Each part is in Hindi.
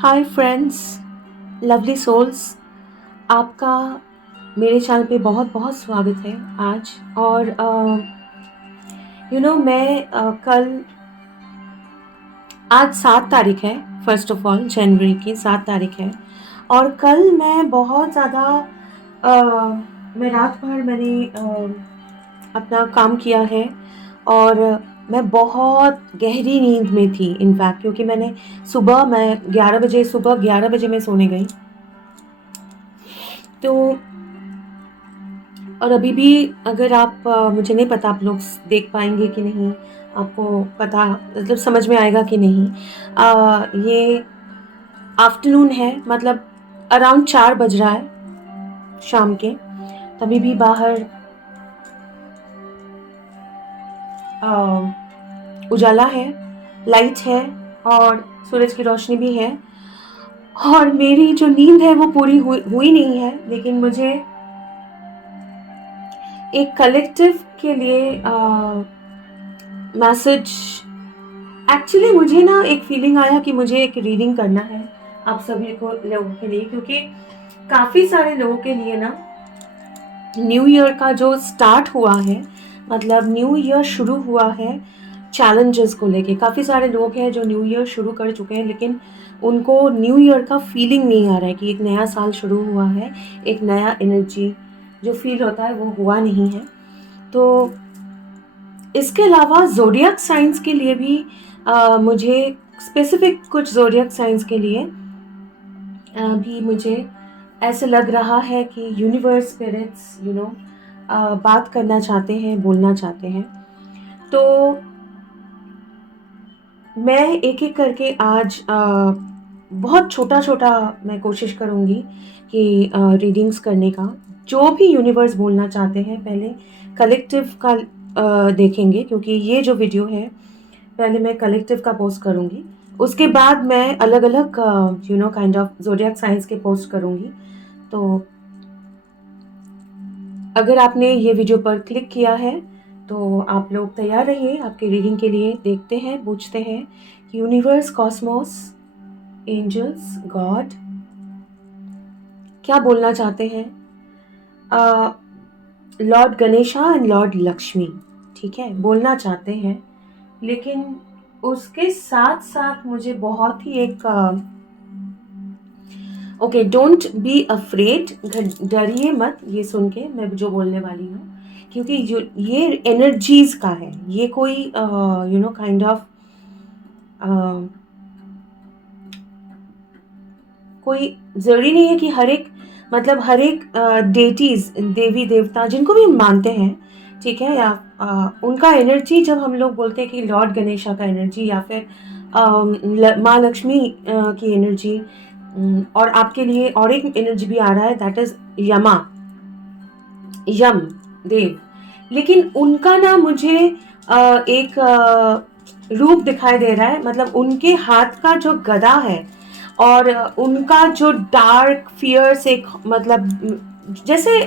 Hi friends, lovely souls. आपका मेरे चैनल पे बहुत बहुत स्वागत है आज। और मैं कल, आज 7 तारीख है। फर्स्ट ऑफ ऑल जनवरी की 7 तारीख है। और कल मैं बहुत ज़्यादा मैं रात भर मैंने अपना काम किया है। और मैं बहुत गहरी नींद में थी इनफैक्ट, क्योंकि मैं 11 बजे मैं सोने गई। तो और अभी भी अगर आप मुझे नहीं पता आप लोग देख पाएंगे कि नहीं, आपको पता मतलब समझ में आएगा कि नहीं। ये आफ्टरनून है, मतलब अराउंड 4 बज रहा है शाम के। तभी भी बाहर उजाला है, लाइट है और सूरज की रोशनी भी है। और मेरी जो नींद है वो पूरी हुई नहीं है, लेकिन मुझे एक कलेक्टिव के लिए मैसेज, एक्चुअली मुझे ना एक फीलिंग आया कि मुझे एक रीडिंग करना है आप सभी को लोगों के लिए, क्योंकि काफ़ी सारे लोगों के लिए ना न्यू ईयर का जो स्टार्ट हुआ है, मतलब न्यू ईयर शुरू हुआ है चैलेंजेस को लेके। काफ़ी सारे लोग हैं जो न्यू ईयर शुरू कर चुके हैं, लेकिन उनको न्यू ईयर का फीलिंग नहीं आ रहा है कि एक नया साल शुरू हुआ है, एक नया एनर्जी जो फील होता है वो हुआ नहीं है। तो इसके अलावा ज़ोडिएक साइंस के लिए भी मुझे स्पेसिफिक कुछ ज़ोडिएक साइंस के लिए भी मुझे ऐसे लग रहा है कि यूनिवर्स, स्पिरिट्स बात करना चाहते हैं, बोलना चाहते हैं। तो मैं एक एक करके आज बहुत छोटा छोटा मैं कोशिश करूँगी कि रीडिंग्स करने का। जो भी यूनिवर्स बोलना चाहते हैं, पहले कलेक्टिव का देखेंगे, क्योंकि ये जो वीडियो है पहले मैं कलेक्टिव का पोस्ट करूँगी, उसके बाद मैं अलग अलग काइंड ऑफ ज़ोडिएक साइंस के पोस्ट करूँगी। तो अगर आपने ये वीडियो पर क्लिक किया है तो आप लोग तैयार रहिए आपके रीडिंग के लिए। देखते हैं, पूछते हैं यूनिवर्स, कॉस्मोस, एंजल्स, गॉड क्या बोलना चाहते हैं। Lord Ganesha and Lord Lakshmi, ठीक है, बोलना चाहते हैं। लेकिन उसके साथ साथ मुझे बहुत ही एक ओके, डोंट बी अफ्रेड, डरिए मत ये सुन के मैं जो बोलने वाली हूँ, क्योंकि ये एनर्जीज का है। ये कोई काइंड ऑफ कोई जरूरी नहीं है कि हर एक डेटीज, देवी देवता जिनको भी हम मानते हैं, ठीक है, या उनका एनर्जी जब हम लोग बोलते हैं कि लॉर्ड गणेशा का एनर्जी या फिर माँ लक्ष्मी की एनर्जी, और आपके लिए और एक एनर्जी भी आ रहा है, दैट इज यम देव। लेकिन उनका ना मुझे एक रूप दिखाई दे रहा है, मतलब उनके हाथ का जो गदा है और उनका जो डार्क फियर्स, एक मतलब जैसे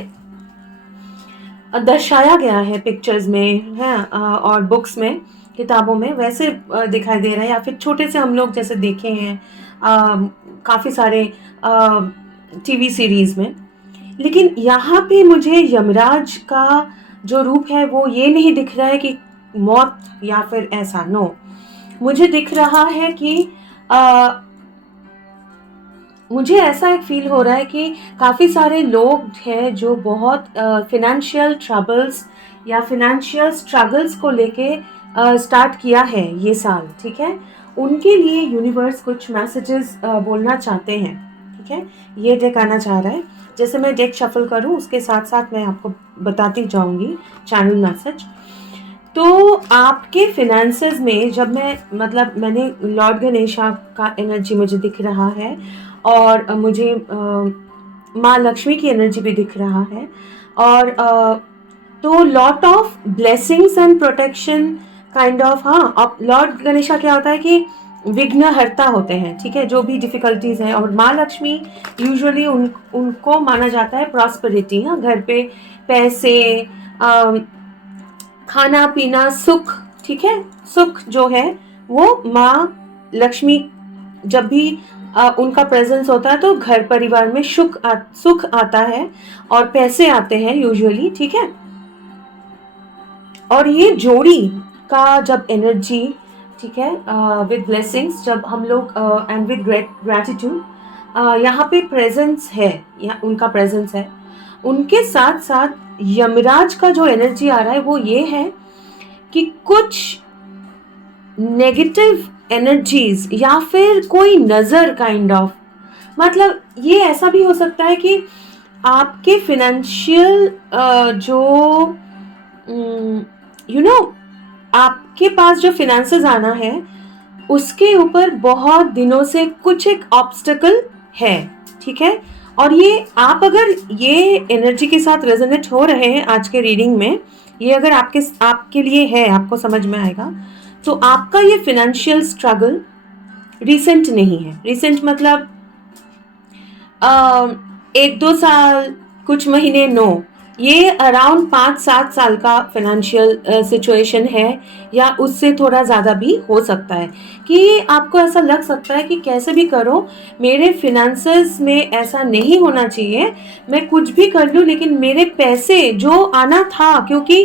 दर्शाया गया है पिक्चर्स में है और बुक्स में, किताबों में, वैसे दिखाई दे रहा है। या फिर छोटे से हम लोग जैसे देखे हैं काफ़ी सारे टीवी सीरीज में। लेकिन यहाँ पे मुझे यमराज का जो रूप है वो ये नहीं दिख रहा है कि मौत या फिर ऐसा, नो। मुझे दिख रहा है कि मुझे ऐसा एक फील हो रहा है कि काफ़ी सारे लोग हैं जो बहुत फिनेंशियल ट्रबल्स या फिनेंशियल स्ट्रगल्स को लेके स्टार्ट किया है ये साल, ठीक है। उनके लिए यूनिवर्स कुछ मैसेजेस बोलना चाहते हैं, ठीक है, ये डेक आना चाह रहा है। जैसे मैं डेक शफल करूं उसके साथ साथ मैं आपको बताती जाऊंगी चैनल मैसेज। तो आपके फिनेंसेस में जब मैंने लॉर्ड गणेशा का एनर्जी मुझे दिख रहा है, और मुझे माँ लक्ष्मी की एनर्जी भी दिख रहा है, और तो lot of blessings and protection kind of. हाँ, अब लॉर्ड गणेशा क्या होता है कि विघ्नहर्ता होते हैं, ठीक है, जो भी डिफिकल्टीज हैं। और माँ लक्ष्मी यूजुअली उनको माना जाता है प्रॉस्पेरिटी, हाँ, घर पे पैसे, खाना पीना, सुख, ठीक है, सुख जो है वो माँ लक्ष्मी जब भी उनका प्रेजेंस होता है तो घर परिवार में सुख आता है और पैसे आते हैं यूजुअली, ठीक है। और ये जोड़ी का जब एनर्जी, ठीक है, विद ब्लेसिंग्स, जब हम लोग एंड विद ग्रेटिट्यूड यहाँ पे प्रेजेंस है, या उनका प्रेजेंस है, उनके साथ साथ यमराज का जो एनर्जी आ रहा है वो ये है कि कुछ नेगेटिव एनर्जीज या फिर कोई नज़र काइंड ऑफ, मतलब ये ऐसा भी हो सकता है कि आपके फिनेंशियल जो आपके पास जो फिनेंसेस आना है उसके ऊपर बहुत दिनों से कुछ एक ऑब्स्टेकल है, ठीक है। और ये आप अगर ये एनर्जी के साथ रेजोनेट हो रहे हैं आज के रीडिंग में, ये अगर आपके लिए है, आपको समझ में आएगा, तो आपका ये फिनेंशियल स्ट्रगल रिसेंट नहीं है। रिसेंट मतलब 1-2 साल, कुछ महीने, नो, ये अराउंड 5-7 साल का फाइनेंशियल सिचुएशन है, या उससे थोड़ा ज़्यादा भी हो सकता है कि आपको ऐसा लग सकता है कि कैसे भी करो मेरे फिनेंसेस में ऐसा नहीं होना चाहिए, मैं कुछ भी कर लूँ लेकिन मेरे पैसे जो आना था, क्योंकि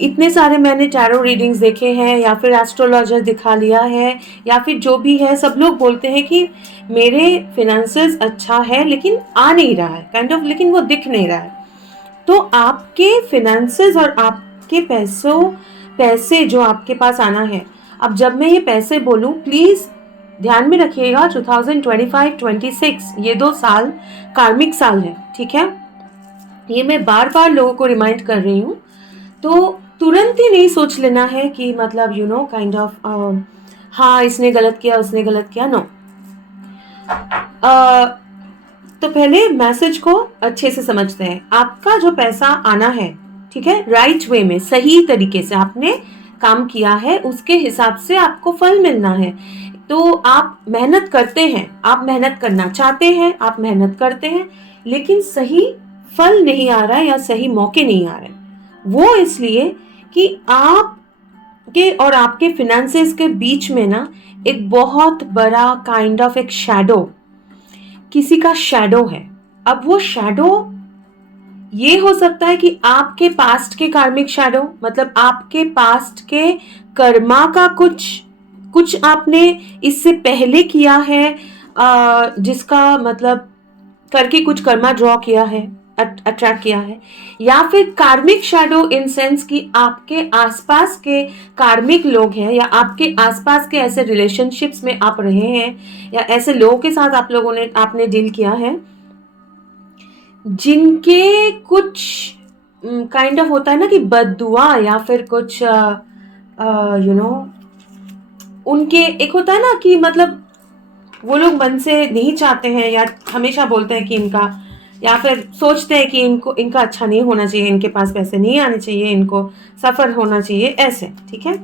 इतने सारे मैंने टैरो रीडिंग्स देखे हैं या फिर एस्ट्रोलॉजर दिखा लिया है या फिर जो भी है, सब लोग बोलते हैं कि मेरे फिनेंसेस अच्छा है लेकिन आ नहीं रहा है काइंड ऑफ, लेकिन वो दिख नहीं रहा है। तो आपके फिनेंसेस और आपके पैसे जो आपके पास आना है, अब जब मैं ये पैसे बोलूं प्लीज ध्यान में रखिएगा 2025-26 ये 2 साल कार्मिक साल है, ठीक है। ये मैं बार बार लोगों को रिमाइंड कर रही हूँ, तो तुरंत ही नहीं सोच लेना है कि मतलब काइंड ऑफ हाँ इसने गलत किया उसने गलत किया, नो। तो पहले मैसेज को अच्छे से समझते हैं। आपका जो पैसा आना है, ठीक है, राइट वे में, सही तरीके से आपने काम किया है, उसके हिसाब से आपको फल मिलना है। तो आप मेहनत करते हैं, आप मेहनत करना चाहते हैं, आप मेहनत करते हैं, लेकिन सही फल नहीं आ रहा है या सही मौके नहीं आ रहे। वो इसलिए कि आप के और आपके फिनेंसेस के बीच में ना एक बहुत बड़ा काइंड ऑफ एक शैडो, किसी का शैडो है। अब वो शैडो ये हो सकता है कि आपके पास्ट के कार्मिक शैडो, मतलब आपके पास्ट के कर्मा का कुछ आपने इससे पहले किया है, जिसका मतलब करके कुछ कर्मा ड्रॉ किया है, अट्रैक्ट किया है, या फिर कार्मिक शैडो इन सेंस कि आपके आसपास के कार्मिक लोग हैं या आपके आसपास के ऐसे रिलेशनशिप्स में आप रहे हैं या ऐसे लोगों के साथ आपने डील किया है जिनके कुछ काइंड ऑफ होता है ना कि बद्दुआ या फिर कुछ उनके एक होता है ना कि मतलब वो लोग मन से नहीं चाहते हैं या हमेशा बोलते हैं कि इनका, या फिर सोचते हैं कि इनका अच्छा नहीं होना चाहिए, इनके पास पैसे नहीं आने चाहिए, इनको सफर होना चाहिए, ऐसे, ठीक है।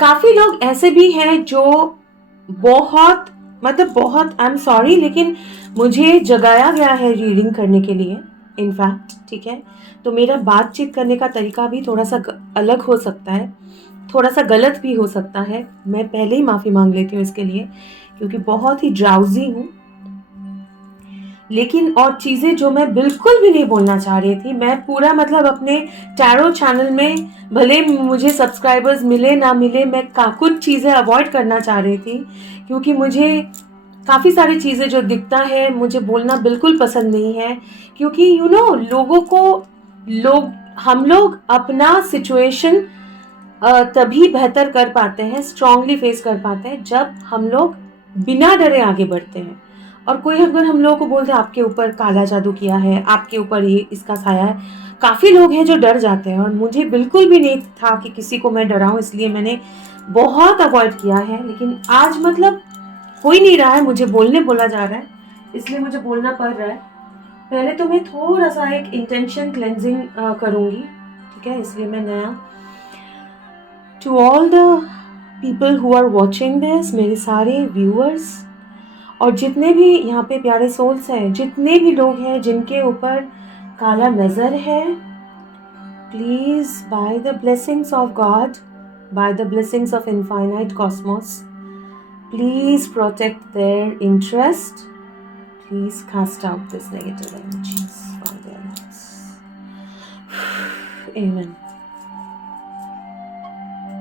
काफी लोग ऐसे भी हैं जो बहुत आई एम सॉरी, लेकिन मुझे जगाया गया है रीडिंग करने के लिए इनफैक्ट, ठीक है। तो मेरा बातचीत करने का तरीका भी थोड़ा सा अलग हो सकता है, थोड़ा सा गलत भी हो सकता है, मैं पहले ही माफ़ी मांग लेती हूँ इसके लिए, क्योंकि बहुत ही ड्राउजी हूँ। लेकिन और चीज़ें जो मैं बिल्कुल भी नहीं बोलना चाह रही थी, मैं पूरा मतलब अपने टैरो चैनल में भले मुझे सब्सक्राइबर्स मिले ना मिले, मैं कुछ चीज़ें अवॉइड करना चाह रही थी, क्योंकि मुझे काफ़ी सारी चीज़ें जो दिखता है मुझे बोलना बिल्कुल पसंद नहीं है, क्योंकि हम लोग अपना सिचुएशन तभी बेहतर कर पाते हैं, स्ट्रांगली फेस कर पाते हैं जब हम लोग बिना डरे आगे बढ़ते हैं। और कोई अगर हम लोगों को बोलते हैं आपके ऊपर काला जादू किया है, आपके ऊपर ये इसका साया है, काफ़ी लोग हैं जो डर जाते हैं, और मुझे बिल्कुल भी नहीं था कि किसी को मैं डराऊं, इसलिए मैंने बहुत अवॉइड किया है। लेकिन आज मतलब हो ही नहीं रहा है, मुझे बोला जा रहा है, इसलिए मुझे बोलना पड़ रहा है। पहले तो मैं थोड़ा सा एक इंटेंशन क्लेंजिंग करूँगी, ठीक है, इसलिए मैं नया to all the people who are watching this, मेरे सारे व्यूअर्स और जितने भी यहाँ पे प्यारे सोल्स हैं, जितने भी लोग हैं जिनके ऊपर काला नज़र है, please by the blessings of God, by the blessings of infinite cosmos, Please protect their interest. Please cast out this negative energies from their lives. Amen.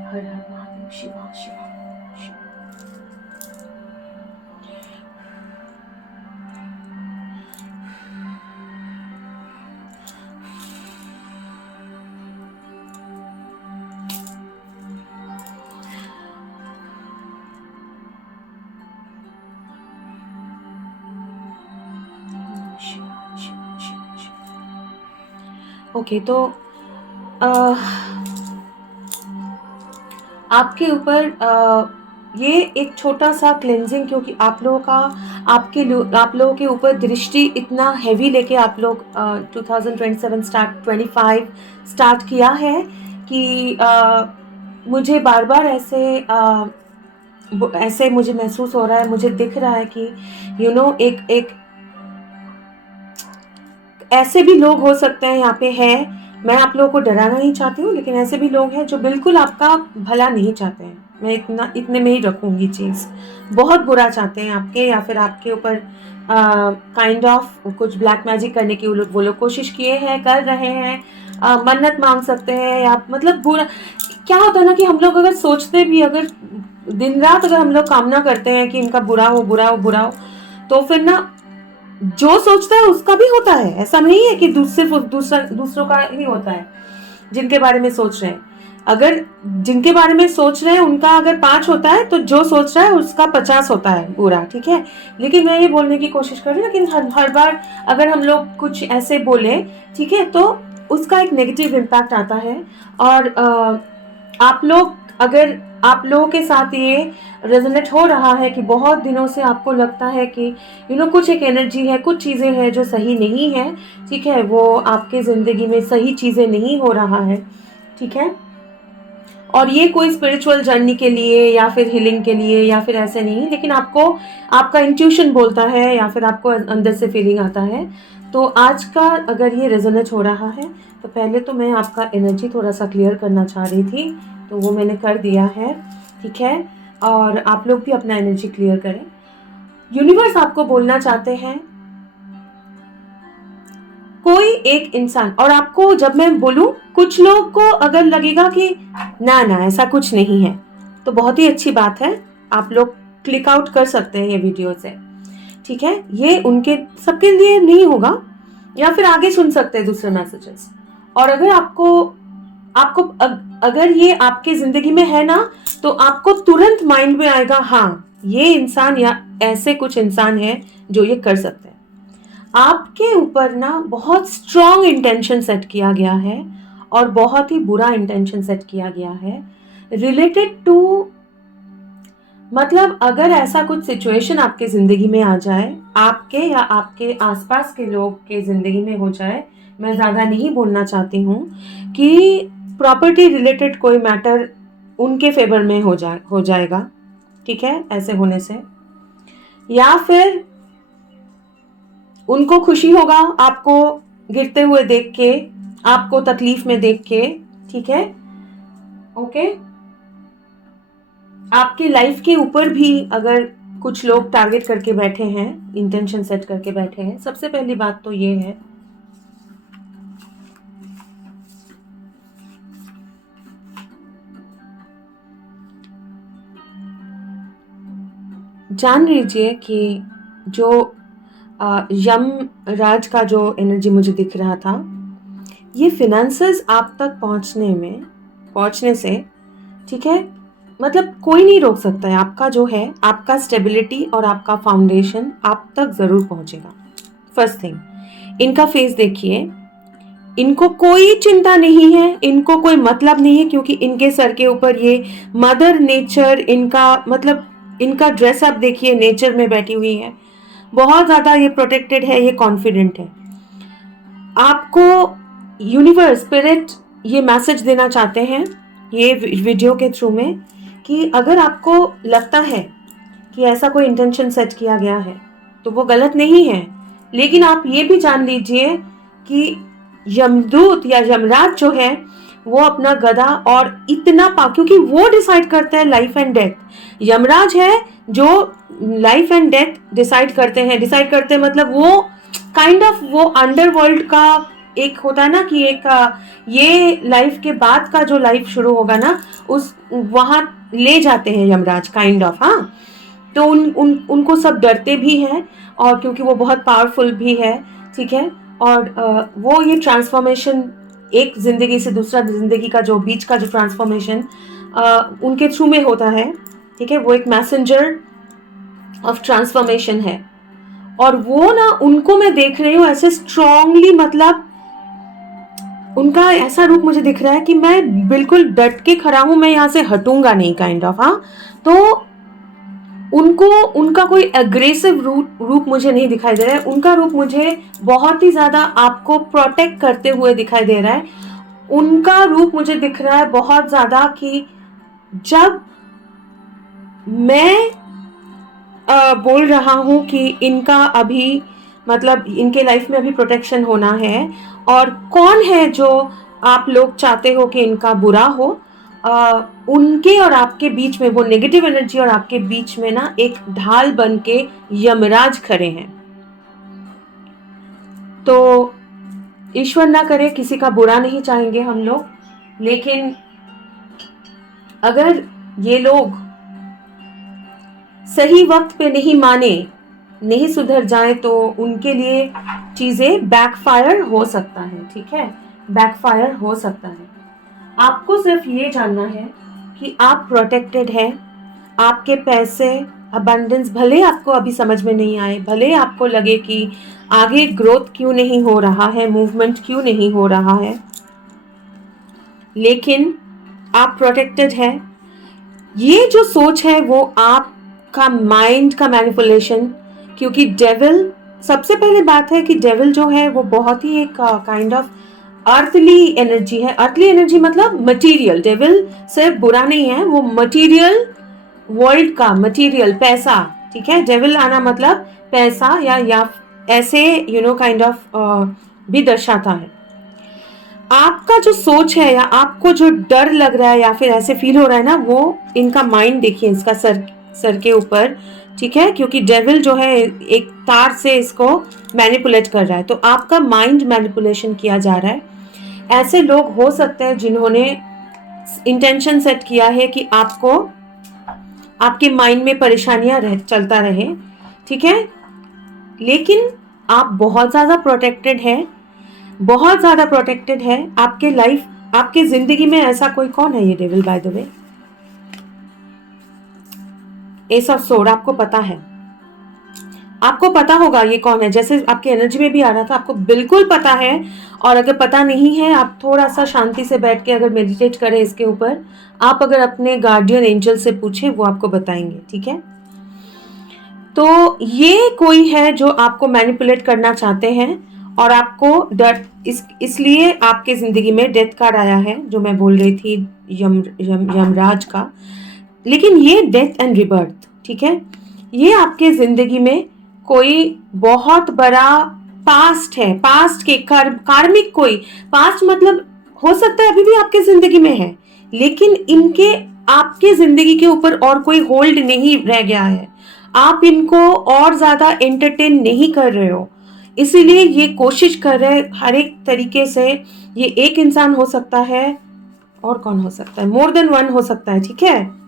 Har Har Mahadev, Shiva Shiva Shiva. Okay, तो आपके ऊपर ये एक छोटा सा क्लेंजिंग, क्योंकि आप लोगों के ऊपर दृष्टि इतना हैवी लेके आप लोग 2027 25 स्टार्ट किया है कि मुझे बार बार ऐसे मुझे महसूस हो रहा है, मुझे दिख रहा है कि एक ऐसे भी लोग हो सकते हैं यहाँ पे है। मैं आप लोगों को डराना नहीं चाहती हूँ, लेकिन ऐसे भी लोग हैं जो बिल्कुल आपका भला नहीं चाहते हैं। मैं इतने में ही रखूंगी चीज़। बहुत बुरा चाहते हैं आपके, या फिर आपके ऊपर काइंड ऑफ कुछ ब्लैक मैजिक करने की वो लोग कोशिश किए हैं, कर रहे हैं। मन्नत मांग सकते हैं, या मतलब बुरा क्या होता है ना कि हम लोग अगर सोचते भी, अगर दिन रात अगर हम लोग कामना करते हैं कि इनका बुरा हो बुरा हो बुरा हो, तो फिर ना जो सोचता है उसका भी होता है। ऐसा नहीं है कि सिर्फ दूसरों का ही होता है जिनके बारे में सोच रहे हैं। अगर जिनके बारे में सोच रहे हैं उनका अगर 5 होता है, तो जो सोच रहा है उसका 50 होता है बुरा, ठीक है। लेकिन मैं ये बोलने की कोशिश कर रही हूँ, लेकिन हर बार अगर हम लोग कुछ ऐसे बोले, ठीक है, तो उसका एक नेगेटिव इम्पैक्ट आता है। और अगर आप लोगों के साथ ये रेजोनेट हो रहा है कि बहुत दिनों से आपको लगता है कि कुछ एक एनर्जी है, कुछ चीज़ें हैं जो सही नहीं है, ठीक है, वो आपके ज़िंदगी में सही चीज़ें नहीं हो रहा है, ठीक है। और ये कोई स्पिरिचुअल जर्नी के लिए या फिर हीलिंग के लिए या फिर ऐसे नहीं, लेकिन आपको आपका इंट्यूशन बोलता है या फिर आपको अंदर से फीलिंग आता है। तो आज का अगर ये रेजोनेट हो रहा है, तो पहले तो मैं आपका एनर्जी थोड़ा सा क्लियर करना चाह रही थी, तो वो मैंने कर दिया है, ठीक है। और आप लोग भी अपना एनर्जी क्लियर करें। यूनिवर्स आपको बोलना चाहते हैं, कोई एक इंसान, और आपको जब मैं बोलूं, कुछ लोग को अगर लगेगा कि ना ऐसा कुछ नहीं है, तो बहुत ही अच्छी बात है, आप लोग क्लिक आउट कर सकते हैं ये वीडियो से, ठीक है। ये उनके सबके लिए नहीं होगा, या फिर आगे सुन सकते हैं दूसरे मैसेजेस। और अगर अगर ये आपके जिंदगी में है ना, तो आपको तुरंत माइंड में आएगा, हाँ ये इंसान या ऐसे कुछ इंसान है जो ये कर सकते हैं। आपके ऊपर ना बहुत स्ट्रॉन्ग इंटेंशन सेट किया गया है, और बहुत ही बुरा इंटेंशन सेट किया गया है रिलेटेड टू, मतलब अगर ऐसा कुछ सिचुएशन आपके जिंदगी में आ जाए, आपके या आपके आसपास के लोग के जिंदगी में हो जाए, मैं ज्यादा नहीं बोलना चाहती हूँ, कि प्रॉपर्टी रिलेटेड कोई मैटर उनके फेवर में हो जाएगा, ठीक है, ऐसे होने से, या फिर उनको खुशी होगा आपको गिरते हुए देख के, आपको तकलीफ में देख के, ठीक है, ओके। आपके लाइफ के ऊपर भी अगर कुछ लोग टारगेट करके बैठे हैं, इंटेंशन सेट करके बैठे हैं, सबसे पहली बात तो ये है, जान लीजिए कि जो यम राज का जो एनर्जी मुझे दिख रहा था, ये फिनेंसेस आप तक पहुंचने से, ठीक है, मतलब कोई नहीं रोक सकता है। आपका जो है, आपका स्टेबिलिटी और आपका फाउंडेशन आप तक जरूर पहुंचेगा। फर्स्ट थिंग, इनका फेस देखिए, इनको कोई चिंता नहीं है, इनको कोई मतलब नहीं है, क्योंकि इनके सर के ऊपर ये मदर नेचर, इनका ड्रेसअप देखिए, नेचर में बैठी हुई है, बहुत ज्यादा ये प्रोटेक्टेड है, ये कॉन्फिडेंट है। आपको यूनिवर्स, स्पिरिट ये मैसेज देना चाहते हैं ये वीडियो के थ्रू में, कि अगर आपको लगता है कि ऐसा कोई इंटेंशन सेट किया गया है, तो वो गलत नहीं है, लेकिन आप ये भी जान लीजिए कि यमदूत या यमराज जो है, वो अपना गधा और इतना क्योंकि वो डिसाइड करता है लाइफ एंड डेथ। यमराज है जो लाइफ एंड डेथ डिसाइड करते हैं मतलब वो काइंड ऑफ वो अंडरवर्ल्ड का एक होता है ना कि एक ये लाइफ के बाद का जो लाइफ शुरू होगा ना, उस वहां ले जाते हैं यमराज काइंड ऑफ। हाँ, तो उनको सब डरते भी हैं, और क्योंकि वो बहुत पावरफुल भी है, ठीक है। और वो ये ट्रांसफॉर्मेशन, एक जिंदगी से दूसरा जिंदगी का जो बीच का जो ट्रांसफॉर्मेशन उनके थ्रू में होता है, ठीक है। वो एक मैसेंजर ऑफ ट्रांसफॉर्मेशन है, और वो ना उनको मैं देख रही हूँ ऐसे स्ट्रांगली, मतलब उनका ऐसा रूप मुझे दिख रहा है कि मैं बिल्कुल डट के खड़ा हूं, मैं यहाँ से हटूंगा नहीं काइंड ऑफ। हाँ, तो उनका कोई एग्रेसिव रूप मुझे नहीं दिखाई दे रहा है। उनका रूप मुझे बहुत ही ज्यादा आपको प्रोटेक्ट करते हुए दिखाई दे रहा है। उनका रूप मुझे दिख रहा है बहुत ज्यादा कि जब मैं बोल रहा हूं कि इनका अभी मतलब इनके लाइफ में अभी प्रोटेक्शन होना है, और कौन है जो आप लोग चाहते हो कि इनका बुरा हो, उनके और आपके बीच में, वो नेगेटिव एनर्जी और आपके बीच में ना एक ढाल बन के यमराज खड़े हैं। तो ईश्वर ना करे, किसी का बुरा नहीं चाहेंगे हम लोग, लेकिन अगर ये लोग सही वक्त पे नहीं माने, नहीं सुधर जाए, तो उनके लिए चीजें बैकफायर हो सकता है, ठीक है, बैकफायर हो सकता है। आपको सिर्फ ये जानना है कि आप प्रोटेक्टेड हैं। आपके पैसे अबंडेंस भले आपको अभी समझ में नहीं आए, भले आपको लगे कि आगे ग्रोथ क्यों नहीं हो रहा है, मूवमेंट क्यों नहीं हो रहा है, लेकिन आप प्रोटेक्टेड हैं। ये जो सोच है वो आपका माइंड का मैनिपुलेशन, क्योंकि डेविल, सबसे पहले बात है कि डेविल जो है वो बहुत ही एक काइंड ऑफ अर्थली एनर्जी है। अर्थली एनर्जी मतलब मटेरियल। डेविल सिर्फ बुरा नहीं है, वो मटेरियल वर्ल्ड का मटेरियल, पैसा, ठीक है। डेविल आना मतलब पैसा या ऐसे काइंड ऑफ भी दर्शाता है। आपका जो सोच है या आपको जो डर लग रहा है या फिर ऐसे फील हो रहा है ना, वो इनका माइंड देखिए, इसका सर के ऊपर, ठीक है, क्योंकि डेविल जो है एक तार से इसको मैनिपुलेट कर रहा है, तो आपका माइंड मैनिपुलेशन किया जा रहा है। ऐसे लोग हो सकते हैं जिन्होंने इंटेंशन सेट किया है कि आपको, आपके माइंड में परेशानियां चलता रहे, ठीक है, लेकिन आप बहुत ज्यादा प्रोटेक्टेड है, बहुत ज्यादा प्रोटेक्टेड है। आपके लाइफ, आपके जिंदगी में ऐसा कोई कौन है ये devil, by the way? S of sword, आपको पता है, आपको पता होगा ये कौन है। जैसे आपकी एनर्जी में भी आ रहा था, आपको बिल्कुल पता है। और अगर पता नहीं है, आप थोड़ा सा शांति से बैठ के अगर मेडिटेट करें इसके ऊपर, आप अगर अपने गार्डियन एंजल से पूछें, वो आपको बताएंगे, ठीक है। तो ये कोई है जो आपको मैनिपुलेट करना चाहते हैं, और आपको डर, इसलिए आपके जिंदगी में डेथ कार्ड आया है, जो मैं बोल रही थी, यमराज का। लेकिन ये डेथ एंड रिबर्थ, ठीक है, ये आपके जिंदगी में कोई बहुत बड़ा पास्ट है, पास्ट के कार्मिक कोई पास्ट, मतलब हो सकता है अभी भी आपके जिंदगी में है, लेकिन इनके आपके जिंदगी के ऊपर और कोई होल्ड नहीं रह गया है। आप इनको और ज्यादा एंटरटेन नहीं कर रहे हो, इसीलिए ये कोशिश कर रहे हैं हर एक तरीके से। ये एक इंसान हो सकता है, और कौन हो सकता है, मोर देन वन हो सकता है, ठीक है,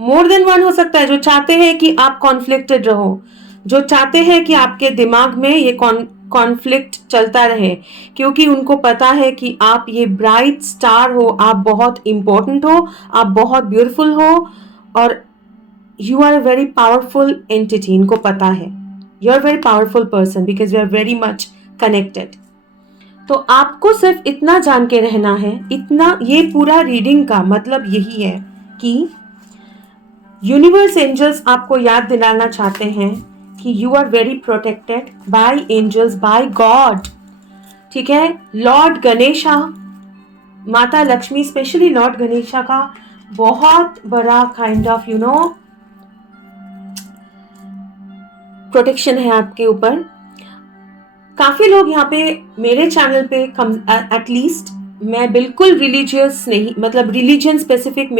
मोर देन वन हो सकता है, जो चाहते हैं कि आप कॉन्फ्लिक्टेड रहो, जो चाहते हैं कि आपके दिमाग में ये कॉन्फ्लिक्ट चलता रहे, क्योंकि उनको पता है कि आप ये ब्राइट स्टार हो, आप बहुत इंपॉर्टेंट हो, आप बहुत ब्यूटीफुल हो, और you are a very powerful entity. इनको पता है you are very powerful person because you are very much connected. तो आपको सिर्फ इतना जान के रहना है, इतना, ये पूरा रीडिंग का मतलब यही है कि यूनिवर्स एंजल्स आपको याद दिलाना चाहते हैं कि you are very protected by angels, by God, ठीक है। लॉर्ड गणेशा, माता लक्ष्मी, स्पेशली लॉर्ड गणेशा का बहुत बड़ा काइंड ऑफ प्रोटेक्शन है आपके ऊपर। काफी लोग यहाँ पे मेरे चैनल पे एटलीस्ट मैं बिल्कुल रिलीजियस नहीं, मतलब रिलीजन स्पेसिफिक,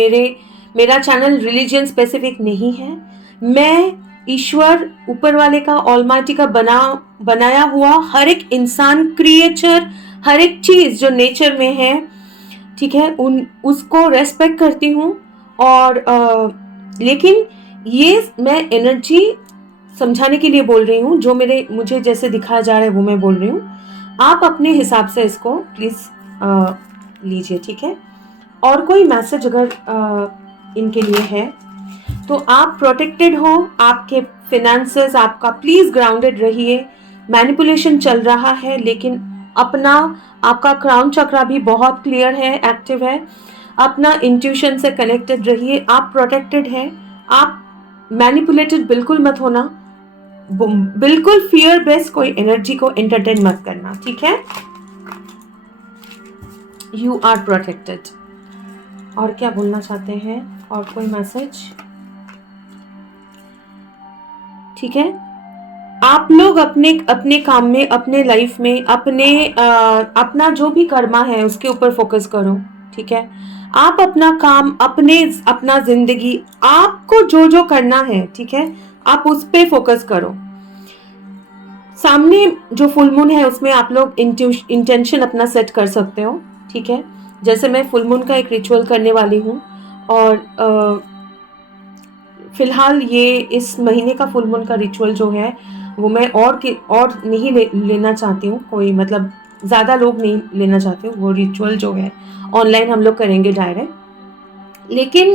मेरा चैनल रिलीजन स्पेसिफिक नहीं है। मैं ईश्वर, ऊपर वाले का, ऑलमाइटी का बनाया हुआ हर एक इंसान, क्रिएचर, हर एक चीज जो नेचर में है, ठीक है, उसको रेस्पेक्ट करती हूँ। और लेकिन ये मैं एनर्जी समझाने के लिए बोल रही हूँ, जो मुझे जैसे दिखाया जा रहा है वो मैं बोल रही हूँ। आप अपने हिसाब से इसको प्लीज लीजिए, ठीक है। और कोई मैसेज अगर इनके लिए है तो आप प्रोटेक्टेड हो, आपके फिनेंसेस, आपका प्लीज ग्राउंडेड रहिए। मैनिपुलेशन चल रहा है, लेकिन आपका क्राउन चक्रा भी बहुत क्लियर है, एक्टिव है। अपना इंट्यूशन से कनेक्टेड रहिए, आप प्रोटेक्टेड हैं। आप मैनिपुलेटेड बिल्कुल मत होना, बिल्कुल फियर बेस कोई एनर्जी को एंटरटेन मत करना, ठीक है। You are protected. और क्या बोलना चाहते हैं, और कोई मैसेज? ठीक है, आप लोग अपने काम में, अपने लाइफ में, अपना जो भी कर्मा है उसके ऊपर फोकस करो, ठीक है। आप अपना काम, अपना जिंदगी, आपको जो जो करना है, ठीक है, आप उस पे फोकस करो। सामने जो फुल मून है उसमें आप लोग इंटेंशन अपना सेट कर सकते हो, ठीक है। जैसे मैं फुल मून का एक रिचुअल करने वाली हूँ, और फिलहाल ये इस महीने का फुल मून का रिचुअल जो है वो मैं और नहीं लेना चाहती हूँ, कोई मतलब ज़्यादा लोग नहीं लेना चाहती हूँ। वो रिचुअल जो है ऑनलाइन हम लोग करेंगे डायरेक्ट, लेकिन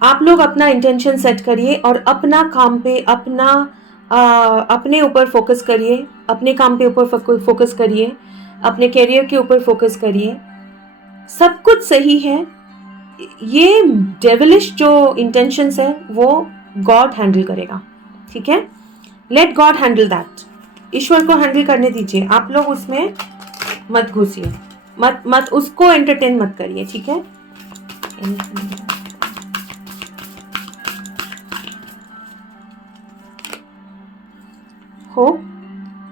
आप लोग अपना इंटेंशन सेट करिए और अपना काम पे, अपने ऊपर फोकस करिए, अपने काम पे ऊपर फोकस करिए, अपने कैरियर के ऊपर फोकस करिए। सब कुछ सही है। ये डेविलिश जो इंटेंशंस है वो गॉड हैंडल करेगा, ठीक है। Let God handle that. ईश्वर को हैंडल करने दीजिए, आप लोग उसमें मत घुसिए, मत उसको एंटरटेन मत करिए, ठीक है। Hope,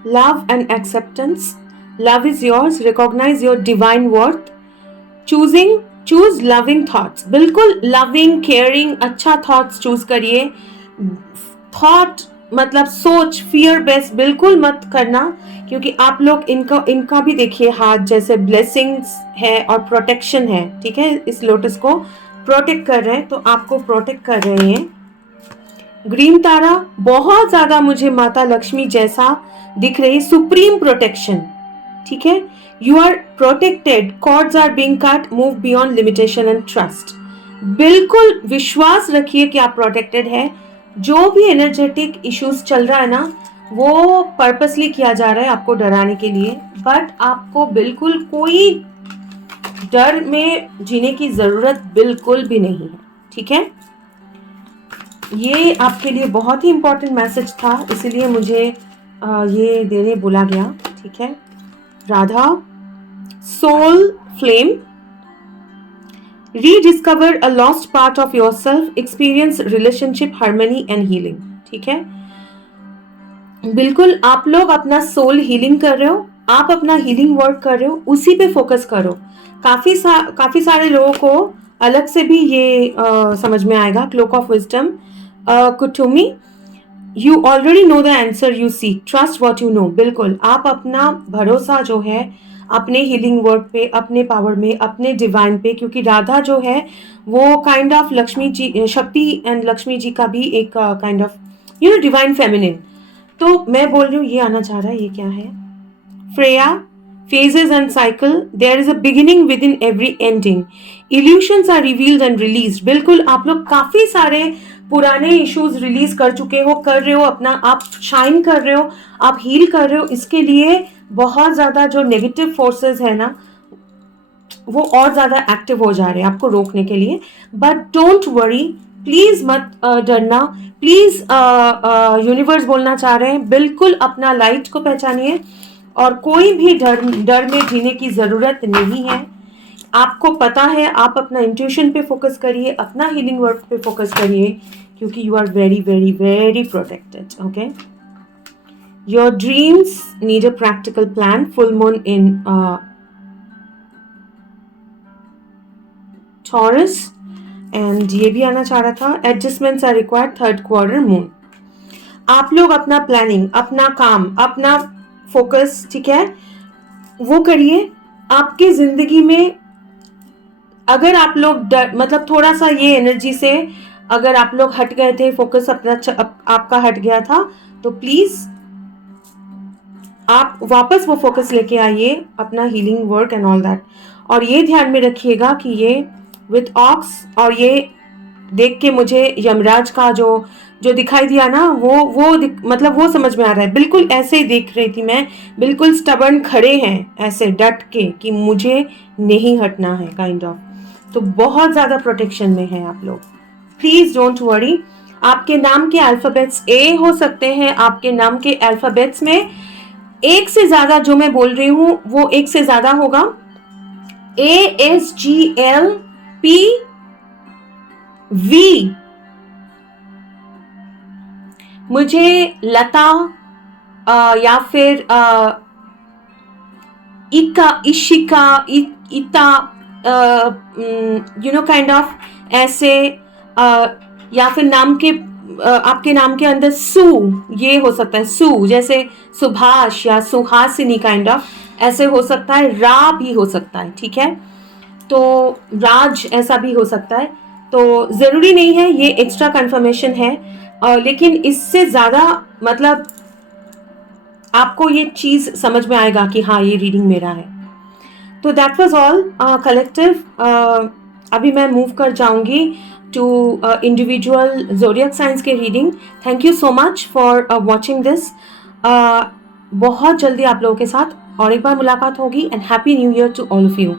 love and acceptance. Love is yours. Recognize your divine worth. Choose loving thoughts. बिल्कुल loving, caring, अच्छा thoughts choose करिए। Thought मतलब सोच fear based बिल्कुल मत करना, क्योंकि आप लोग इनका भी देखिए हाथ जैसे blessings है और protection है, ठीक है। इस लोटस को प्रोटेक्ट कर रहे हैं, तो आपको प्रोटेक्ट कर रहे हैं। ग्रीन तारा बहुत ज्यादा मुझे माता लक्ष्मी जैसा दिख रही, सुप्रीम प्रोटेक्शन, ठीक है। You are protected, cords are being cut, move beyond limitation and trust. बिल्कुल विश्वास रखिए कि आप प्रोटेक्टेड है। जो भी एनर्जेटिक इश्यूज चल रहा है ना, वो पर्पसली किया जा रहा है आपको डराने के लिए, बट आपको बिल्कुल कोई डर में जीने की जरूरत बिल्कुल भी नहीं है, ठीक है। ये आपके लिए बहुत ही इंपॉर्टेंट मैसेज था, इसीलिए मुझे ये देने बोला गया, ठीक है। Radha, soul flame, rediscover a lost part of yourself, experience relationship harmony and healing, ठीक है। बिल्कुल आप लोग अपना सोल हीलिंग कर रहे हो, आप अपना हीलिंग वर्क कर रहे हो, उसी पे फोकस करो। काफी सारे लोगों को अलग से भी ये समझ में आएगा। Cloak of wisdom, Kuthumi, you already know the answer you seek, trust what you know. बिल्कुल आप अपना भरोसा जो है अपने हीलिंग वर्क पे, अपने पावर में, अपने डिवाइन पे, क्योंकि राधा जो है वो काइंड ऑफ लक्ष्मी जी, शक्ति एंड लक्ष्मी जी का भी एक काइंड ऑफ डिवाइन फेमिनिन। तो मैं बोल रही हूँ ये आना चाह रहा है, ये क्या है? Freya, phases and cycle, there is a beginning within every ending, illusions are revealed and released। बिल्कुल आप लोग काफी सारे पुराने इश्यूज रिलीज कर चुके हो, कर रहे हो, अपना आप शाइन कर रहे हो, आप हील कर रहे हो। इसके लिए बहुत ज्यादा जो नेगेटिव फोर्सेस है ना, वो और ज्यादा एक्टिव हो जा रहे हैं आपको रोकने के लिए। बट डोंट वरी, प्लीज मत डरना, प्लीज यूनिवर्स बोलना चाह रहे हैं, बिल्कुल अपना लाइट को पहचानिए और कोई भी डर में जीने की जरूरत नहीं है। आपको पता है, आप अपना इंट्यूशन पे फोकस करिए, अपना हीलिंग वर्क पे फोकस करिए, क्योंकि you are very very very protected, okay. Your dreams need a practical plan. Full moon in Taurus. And ये भी आना चाह रहा था. Adjustments are required third quarter moon. आप लोग अपना प्लानिंग, अपना काम, अपना फोकस, ठीक है, वो करिए. आपकी जिंदगी में अगर आप लोग मतलब थोड़ा सा ये एनर्जी से अगर आप लोग हट गए थे, फोकस अपना आपका हट गया था, तो प्लीज आप वापस वो फोकस लेके आइए, अपना healing work and all that. और ये ध्यान में रखिएगा कि ये विथ ऑक्स, और ये देख के मुझे यमराज का जो जो दिखाई दिया ना, वो मतलब वो समझ में आ रहा है. बिल्कुल ऐसे ही देख रही थी मैं, बिल्कुल स्टबर्न खड़े हैं ऐसे डट के कि मुझे नहीं हटना है, काइंड ऑफ. तो बहुत ज्यादा प्रोटेक्शन में है आप लोग. Please don't worry. आपके नाम के अल्फाबेट्स ए हो सकते हैं. आपके नाम के अल्फाबेट्स में एक से ज्यादा, जो मैं बोल रही हूं वो एक से ज्यादा होगा. ASGLPV. मुझे लता या फिर इका, इशिका, इता, काइंड ऑफ ऐसे, या फिर नाम के आपके नाम के अंदर सु, ये हो सकता है सु, जैसे सुभाष या सुहासिनी, काइंड ऑफ ऐसे हो सकता है. रा भी हो सकता है, ठीक है, तो राज ऐसा भी हो सकता है. तो जरूरी नहीं है, ये एक्स्ट्रा कंफर्मेशन है. लेकिन इससे ज्यादा मतलब आपको ये चीज समझ में आएगा कि हाँ ये रीडिंग मेरा है. तो दैट वाज ऑल कलेक्टिव. अभी मैं मूव कर जाऊंगी टू इंडिविजुअल ज़ोडिएक साइंस के reading. Thank you so much for watching this. बहुत जल्दी आप लोगों के साथ और एक बार मुलाकात होगी. And happy new year to all of you.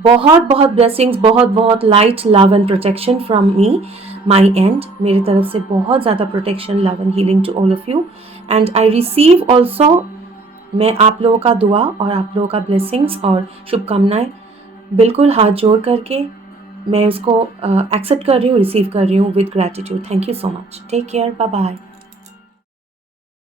बहुत बहुत ब्लेसिंग्स, बहुत बहुत light, love and protection from me, my end. मेरी तरफ से बहुत ज़्यादा protection, love and healing to all of you. And I receive also. मैं आप लोगों का दुआ और आप लोगों का ब्लेसिंग्स और शुभकामनाएं बिल्कुल हाथ जोड़ करके मैं उसको एक्सेप्ट कर रही हूँ, रिसीव कर रही हूँ with gratitude. Thank you so much. Take care. Bye bye.